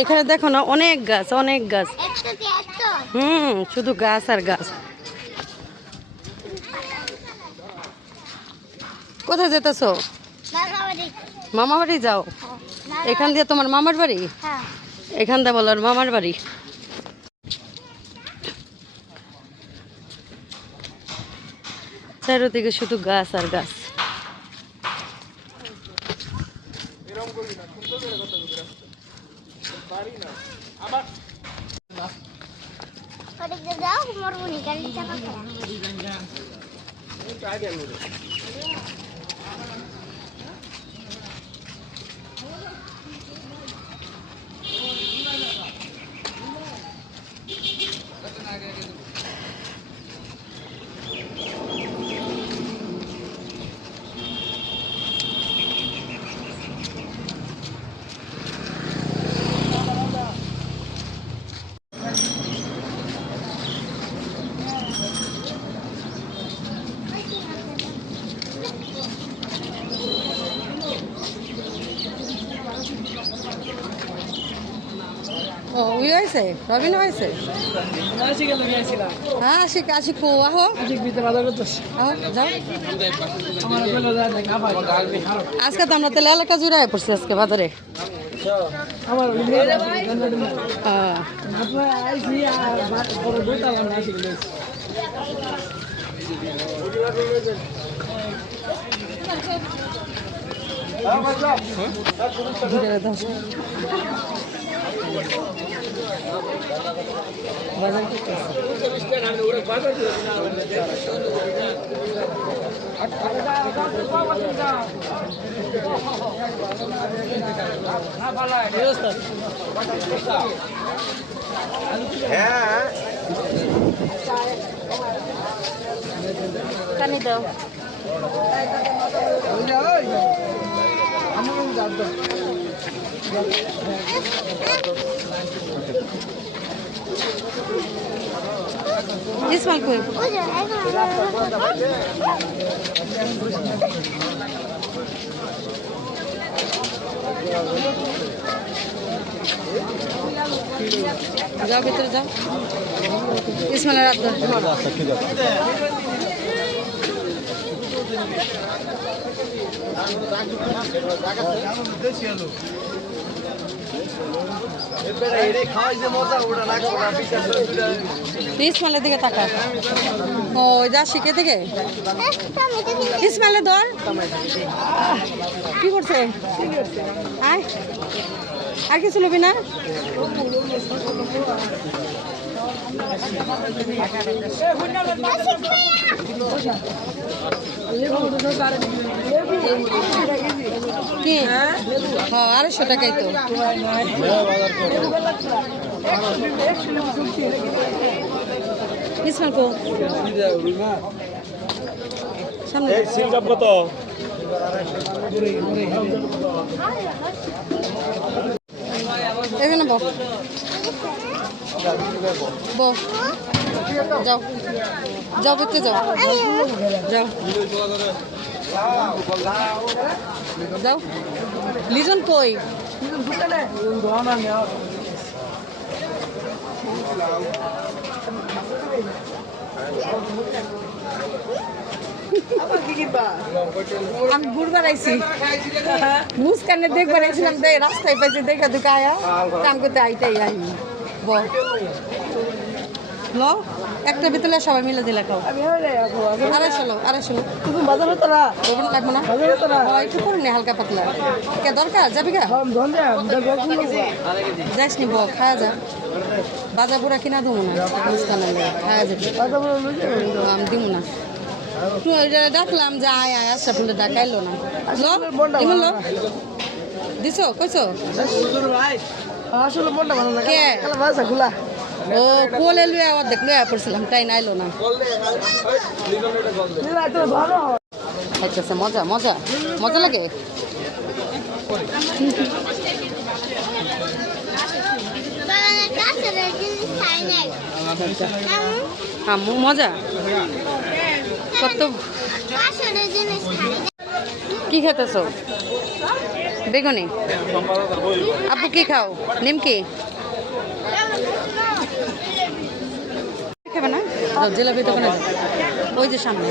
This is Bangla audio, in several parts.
এখানে দেখো না অনেক গাছ শুধু গাছ আর গাছ। কোথায় যেতেছো? মামা বাড়ি যাও। এখান দিয়ে তোমার মামার বাড়ি? এখান দিয়ে বলার মামার বাড়ি। চারিদিকে শুধু গাছ আর গাছ। হয়েছে রবিন হয়েছে। হ্যাঁ আশিক আশিক আহো আজকে তো আমরা তাহলে এলাকা জুড়াই পড়ছি আজকে বাজারে। বাজার কানি দাও ইসমাইল কই যাও ভিতরে যাও। ইসমাইলের রাত দাও। ইসমাইলের দিকে তাকা। ও যা শিখে থেকে ইসমাইলের ধর কি করছে আর কিছু লবি না? কি 250 টাকাই তো। ইসমাইল কো সামনে সিলকাপ কত? এখানে বো বো যাও যাও দেখতে যাও যাও যাও। লিজন কই? আমি ঘুরবার আইছি মুসকানে দেখবার আইছিলাম রাস্তায় পাইছি দেখা দুকায়া কাম করতে আইটাই আই বল লো একটা ভিতরে সবাই মিলে দিলে খাও। 250 তুমি বাজার হতো না লাগবো না একটু করুন হালকা পাতলা কে দরকার যাবি গা যাইস নি বল খাওয়া যা বাজার বুড়া কিনা দেবো না মুসকানে খাওয়া যাবে আমি দিব না। ডাকলাম যে আয় আয় আশা ফুলে ডাকাইলো না লো দিছো কইছো কে ও কোলে লুয়ে আবার দেখলো পড়ছিলাম তাই নাইলো না। মজা মজা মজা লাগে। আম্মু মজা কত কি খেতেছো? বেগুনি। আপু কি খাও? নিমকি খাবে না? জিলাপি দোকানে ওই যে সামনে।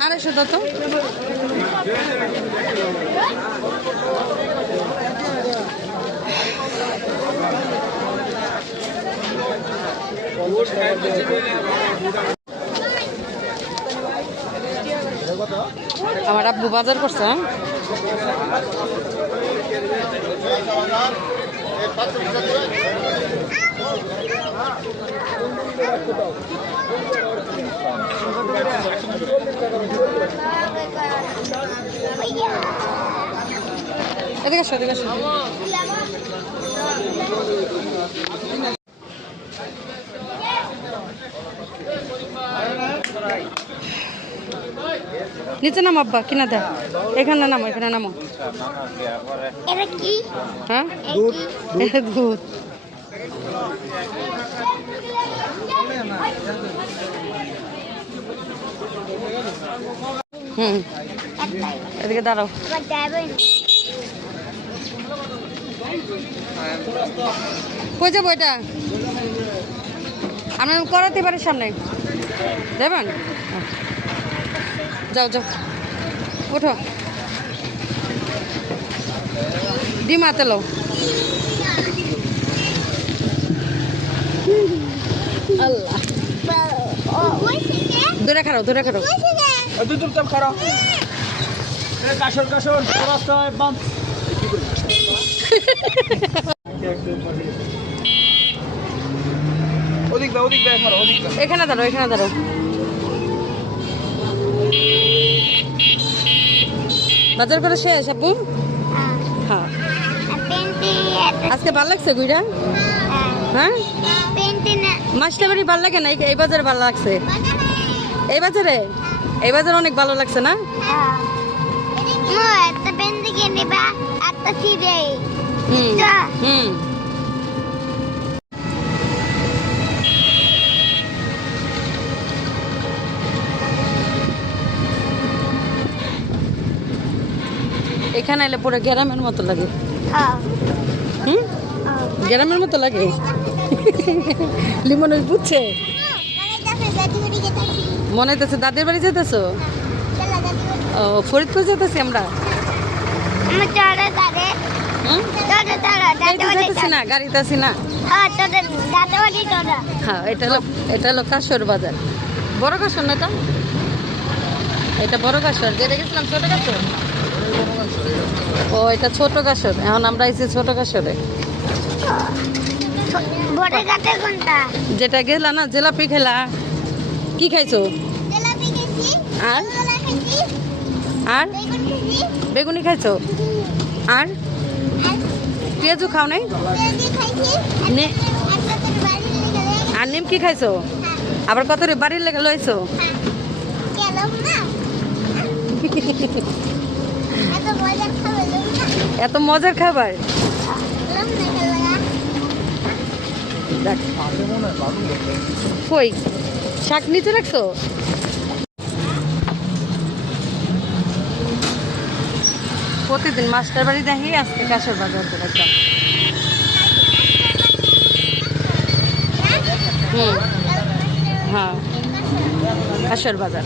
250 দাও তো। আমার আব্বু বাজার করছে। এদিকে আসো, এদিকে আসো। নিচে নামো আব্বা, কিনা দে। এখানে নামো, এখানে নামো। হ্যাঁ, দুধ। হুম, এদিকে দাঁড়াও। কই যাবো এটা? আপনার করাতে পারে সামনে দেবেন। যাও যাও, ওঠো। ডিম হাতে লো। আল্লাহ, দূরে খারাও, দূরে খারাও। এখানে দাঁড়ো, এখানে দাঁড়ো। বাজার করে শেষ আপু? হ্যাঁ। আজকে ভাল লাগছে ঘুরা? হ্যাঁ, মাছটা বাড়ি ভাল লাগে না? এই বাজারে ভালো লাগছে? এই বাজারে? এই বাজারে অনেক ভালো লাগছে না? হুম, এখানে এলে পুরো গ্রামের মতো লাগে। হুম, গ্রামের মতো লাগে। লিমন বুঝছে, মনে হইতেছে দাদির বাড়ি যেতেছো? ও, ফরিদপুর যেতেছি আমরা। না, গাড়িতে আছি না। হ্যাঁ, এটা হলো কাশর বাজার। বড় কাশর না? এটা বড় কাশর। যেটা গেছিলাম ছোট কাশর। ও, এটা ছোট কাশর। এখন আমরা এসেছি ছোট কাশরে। যেটা গেলা না, জিলাপি খেলা। কি খাইছো? আর আর বেগুনি খাইছো? আর পেঁয়াজু খাও নাই? আর নিমকি খাইছো? আবার কত রে বাড়ির লেগে লইছো? এত মজার খাবার। কই শাক নিচে রাখছো? প্রতিদিন মাস্টার বাড়ি দেখি, আজকে কাশের বাজার দেখলাম। হুম, হ্যাঁ, কাশের বাজার।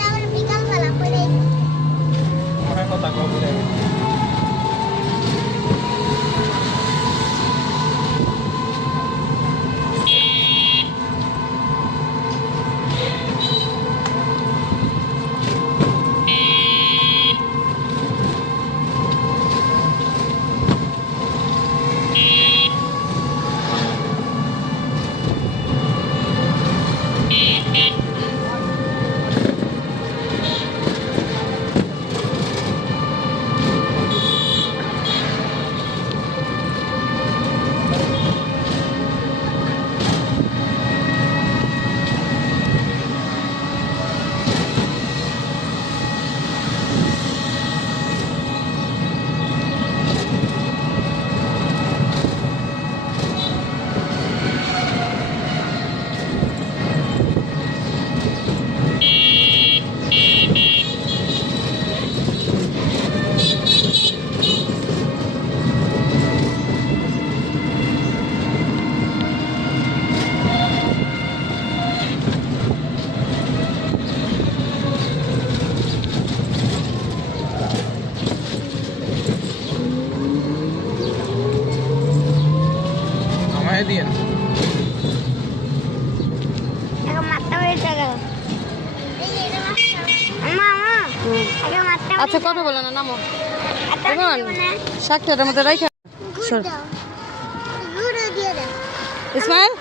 খাই দিয়েন। আচ্ছা কথা বলো না, নামো। 60টার মধ্যে রাইখা ইসমাইল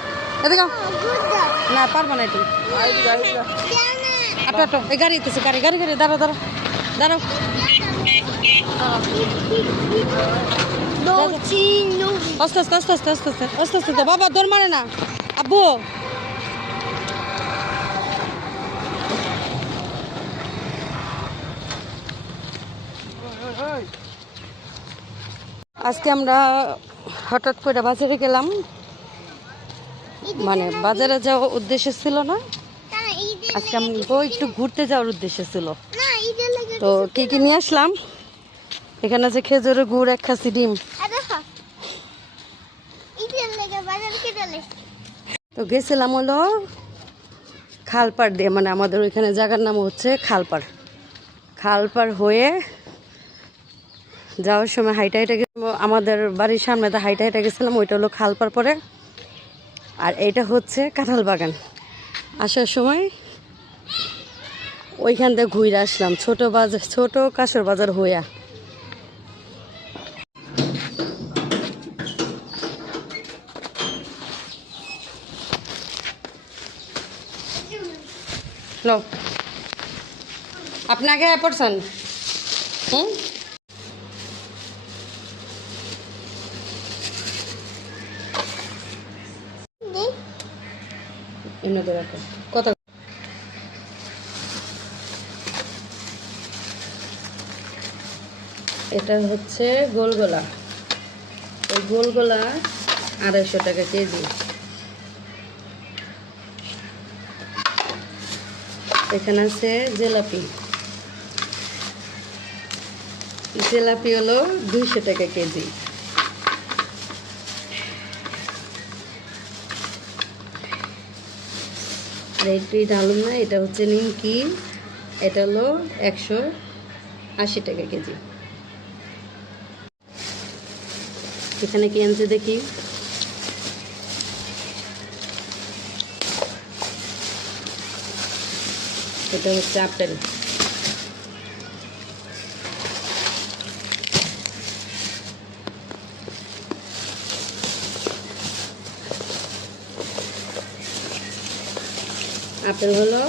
এদিকে না, পারবো না একটু। আটো এই গাড়ি কিছু গাড়ি গাড়ি গাড়ি দাঁড়াও দাঁড়াও দাঁড়াও। আস্তে আস্তে আস্তে আস্তে আস্তে আস্তে আস্তে আস্তে বাবা দৌড় মারে না আব্বু। আজকে আমরা হঠাৎ করে বাজারে গেলাম, মানে বাজারে যাওয়ার উদ্দেশ্য ছিল না, আজকে আমরা একটু ঘুরতে যাওয়ার উদ্দেশ্য ছিল। তো কি কি নিয়ে আসলাম, এখানে আছে খেজুরের গুড়, 1 খাসি ডিম। তো গেছিলাম হলো খালপাড় দিয়ে, মানে আমাদের ওইখানে জায়গার নাম হচ্ছে খালপাড়। খালপাড় হয়ে যাওয়ার সময় হাইটা হাইটা আমাদের বাড়ির সামনে তো হাইটা হাইটা গেছিলাম, ওইটা হলো খালপাড় পরে। আর এইটা হচ্ছে কাঁঠাল বাগান। আসার সময় ওইখান থেকে ঘুরে আসলাম, ছোট বাজার, ছোট কাঁসর বাজার হইয়া। আপনাকে পড়ছেন কত এটা হচ্ছে গোলগোলা, ওই গোলগোলা 250 টাকা কেজি। এখানে আছে জিলাপি, জিলাপি হলো 200 টাকা কেজি। আর এইটি ঢালুন না, এটা হচ্ছে নিমকি, এটা হলো 180 টাকা কেজি। এখানে কি আনছে দেখি, এটা হচ্ছে আপেল, আপেল হলো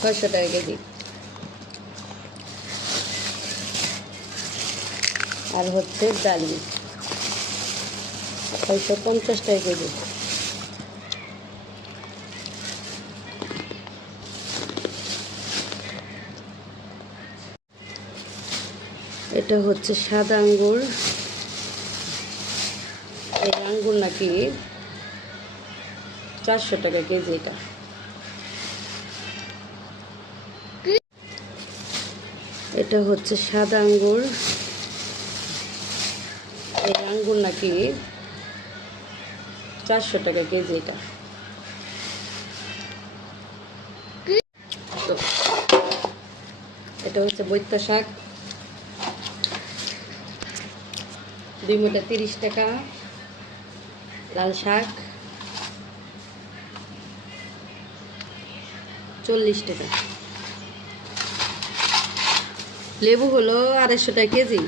600 টাকা কেজি। আর হচ্ছে ডালিম 650 টাকা কেজি। এটা হচ্ছে সাদা আঙ্গুর, এই আঙ্গুর নাকি 400 টাকা কেজি। এটা হচ্ছে সাদা আঙ্গুর, এই আঙ্গুর নাকি 400 টাকা কেজি। এটা হচ্ছে বৈত্যা শাক, 2 মুঠা 30 টাকা। লাল শাক 40 টাকা। লেবু হলো 250 টাকা কেজি।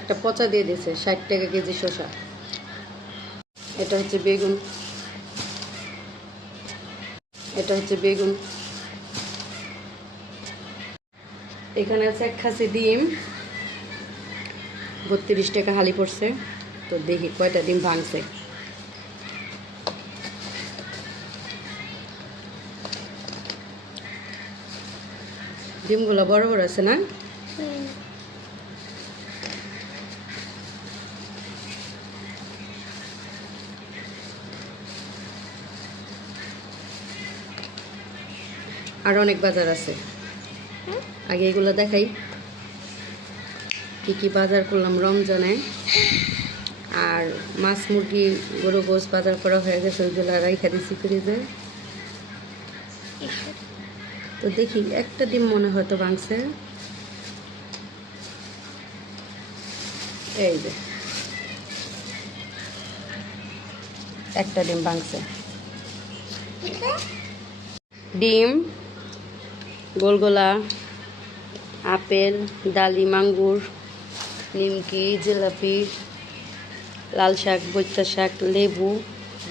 একটা পচা দিয়ে দিয়েছে, 60 টাকা কেজি শসা। এটা হচ্ছে বেগুন, এটা হচ্ছে বেগুন। এখানে আছে 1 খাসি ডিম, 32 টাকা হালি পড়ছে। তো দেখি কয়টা ডিম ভাঙছে। ডিমগুলো বড় বড় আছে না? আর অনেক বাজার আছে, আগে এগুলো দেখাই কি কি বাজার করলাম রমজানে। আর মাছ মুরগি গরু গোস বাজার করা হয়ে গেছে, ওইগুলো রাইখা দিচ্ছি ফ্রিজে। তো দেখি একটা ডিম মনে হয়তো ভাঙছে, এই যে একটা ডিম ভাঙছে, ডিম, গোলগোলা, আপেল, ডালিম, আঙ্গুর, নিমকি, জিলাপি, লাল শাক, বৈতা শাক, লেবু,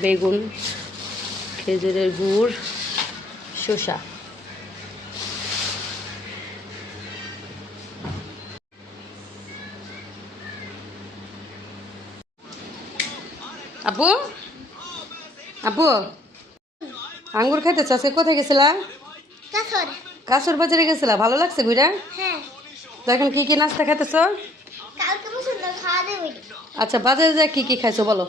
বেগুন, খেজুরের গুড়, শসা। আপু, আপু, আঙ্গুর খাইতেছ? আজকে কোথায় গেছিলা? কাছর বাজারে গেছিলা? ভালো লাগছে ঘুরা? তো এখন কি কি নাস্তা খাইতেছ? আচ্ছা, বাজারে যা কি কি খাইছো বলো?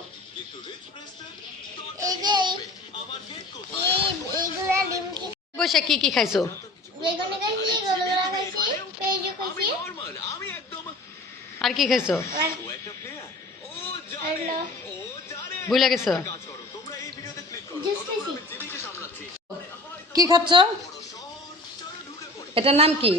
বসে কি কি খাইছো? আর কি খাইছো? ভুলে গেছো? কি খাচ্ছ? এটার নাম কি?